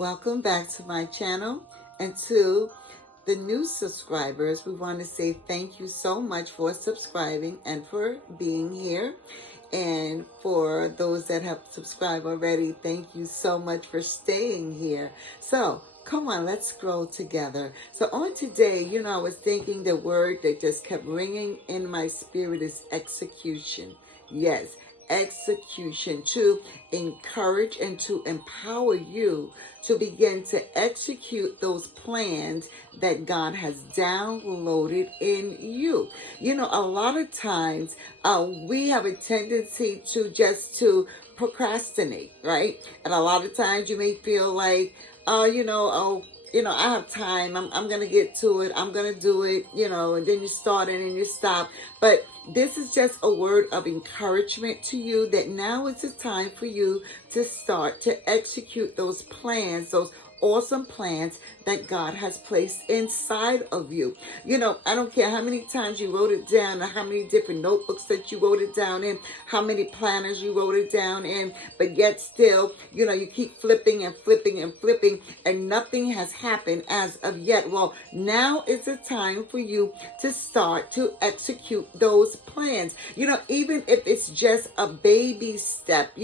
Welcome back to my channel, and to the new subscribers, we want to say thank you so much for subscribing and for being here. And for those that have subscribed already, thank you so much for staying here. So come on, let's grow together. So on today, I was thinking the word that just kept ringing in my spirit is execution. Yes, execution, to encourage and to empower you to begin to execute those plans that God has downloaded in you. A lot of times we have a tendency to procrastinate, right? And a lot of times you may feel like, I have time. I'm going to get to it. I'm going to do it, and then you start it and you stop. But this is just a word of encouragement to you that now is the time for you to start to execute those plans, those awesome plans that God has placed inside of you. I don't care how many times you wrote it down, or how many different notebooks that you wrote it down in, how many planners you wrote it down in, but yet still, you keep flipping and flipping and flipping, and nothing has happened as of yet. Well, now is the time for you to start to execute those plans. Even if it's just a baby step,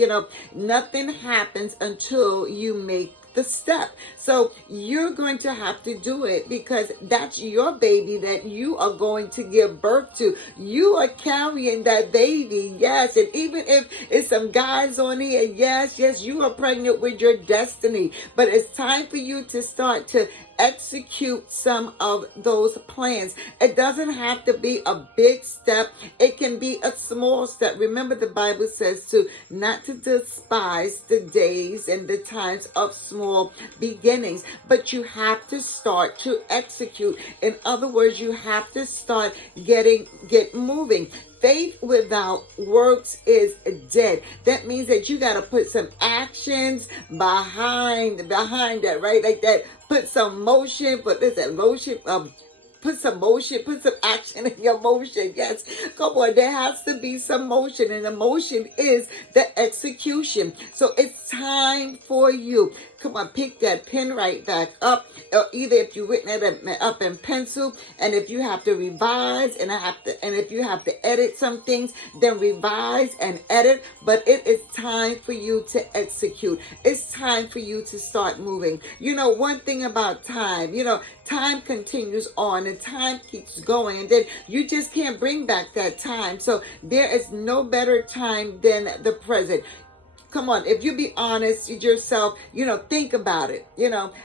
nothing happens until you make the step. So you're going to have to do it, because that's your baby that you are going to give birth to. You are carrying that baby. Yes. And even if it's some guys on here, yes, you are pregnant with your destiny. But it's time for you to start to execute some of those plans. It doesn't have to be a big step. It can be a small step. Remember, the Bible says not to despise the days and the times of small beginnings, but you have to start to execute. In other words, you have to start get moving. Faith without works is dead. That means that you got to put some actions behind that, right? Like that. Put some motion, put some motion, put some action in your motion. Yes, come on, there has to be some motion, and the motion is the execution. So it's time for you. Come on, pick that pen right back up, or either if you've written it up in pencil, and if you have to revise and if you have to edit some things, then revise and edit. But it is time for you to execute. It's time for you to start moving. One thing about time, time continues on and time keeps going, and then you just can't bring back that time. So there is no better time than the present. Come on, if you be honest with yourself, think about it.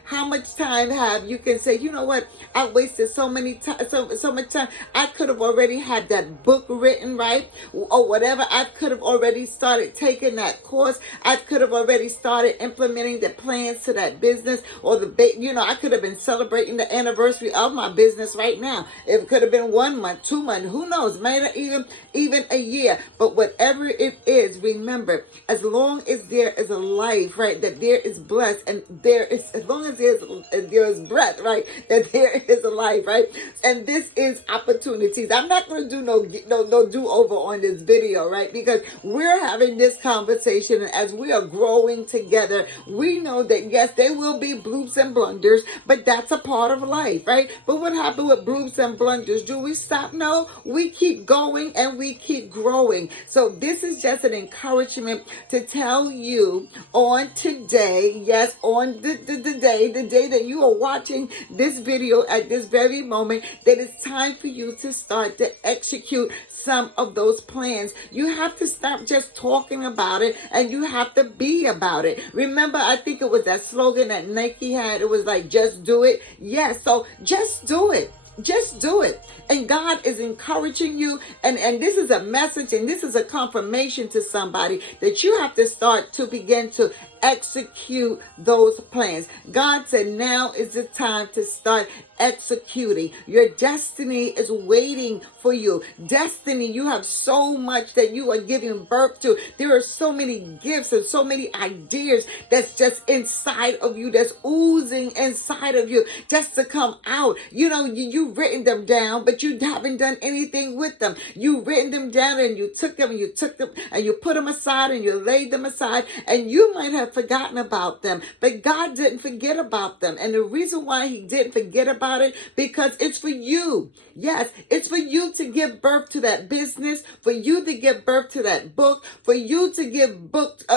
How much time have you can say, what, I wasted so much time. I could have already had that book written, right? Or whatever. I could have already started taking that course. I could have already started implementing the plans to that business, or I could have been celebrating the anniversary of my business right now. It could have been 1 month, 2 months, who knows, maybe even a year. But whatever it is, remember, as long as there is a life, right, that there is blessed, and there is, as long as there is breath, right, that there is a life, right? And this is opportunities. I'm not going to do no do-over on this video, right? Because we're having this conversation, and as we are growing together, we know that yes, there will be bloops and blunders, but that's a part of life, right? But what happened with bloops and blunders? Do we stop? No, we keep going and we keep growing. So this is just an encouragement to tell you on today, yes, on the day that you are watching this video at this very moment, that it's time for you to start to execute some of those plans. You have to stop just talking about it, and you have to be about it. Remember, I think it was that slogan that Nike had. It was like, just do it. Yes, so just do it. Just do it. And God is encouraging you. And this is a message, and this is a confirmation to somebody that you have to start to begin to execute those plans. God said now is the time to start executing. Your destiny is waiting for you. Destiny, you have so much that you are giving birth to. There are so many gifts and so many ideas that's just inside of you, that's oozing inside of you just to come out. You've written them down, but you haven't done anything with them. You've written them down, and you took them and you put them aside, and you laid them aside, and you might have have forgotten about them. But God didn't forget about them. And the reason why he didn't forget about it, because it's for you. Yes, it's for you to give birth to that business, for you to give birth to that book, for you to give birth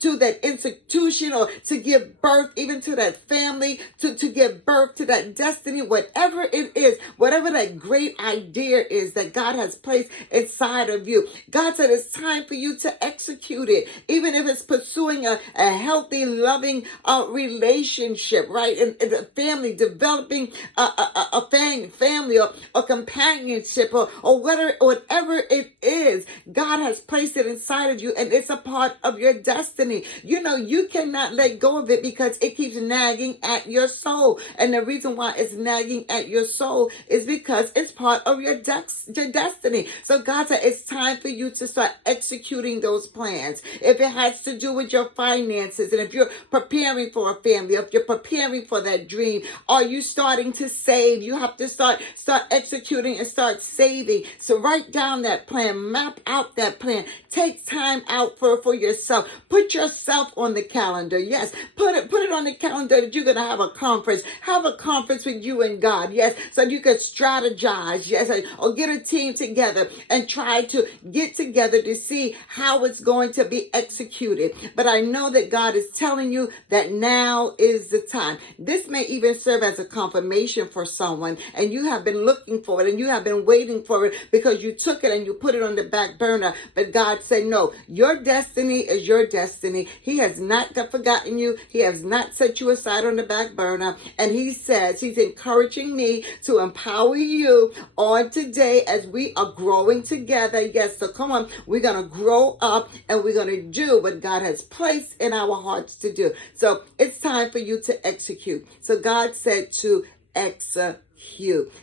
to that institution, or to give birth even to that family, to give birth to that destiny, whatever it is, whatever that great idea is that God has placed inside of you. God said it's time for you to execute it, even if it's pursuing a healthy, loving relationship, right? And a family, developing a family or companionship or whatever it is. God has placed it inside of you, and it's a part of your destiny. You know, you cannot let go of it because it keeps nagging at your soul. And the reason why it's nagging at your soul is because it's part of your destiny. So God said it's time for you to start executing those plans. If it has to do with your finances, and if you're preparing for a family, if you're preparing for that dream, are you starting to save? You have to start executing and start saving. So write down that plan, map out that plan, take time out for yourself. Put yourself on the calendar. Yes, put it on the calendar that you're going to have a conference. Have a conference with you and God. Yes, so you can strategize. Yes, or get a team together and try to get together to see how it's going to be executed. But I know that God is telling you that now is the time. This may even serve as a confirmation for someone, and you have been looking for it and you have been waiting for it because you took it and you put it on the back burner. But God said, no, your destiny is your destiny. He has not forgotten you. He has not set you aside on the back burner. And he says he's encouraging me to empower you on today as we are growing together. Yes, so come on, we're going to grow up and we're going to do what God has placed in our hearts to do. So it's time for you to execute. So God said to execute.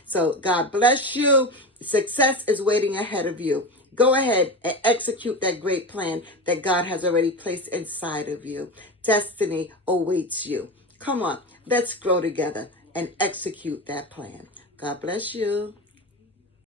So God bless you. Success is waiting ahead of you. Go ahead and execute that great plan that God has already placed inside of you. Destiny awaits you. Come on, let's grow together and execute that plan. God bless you.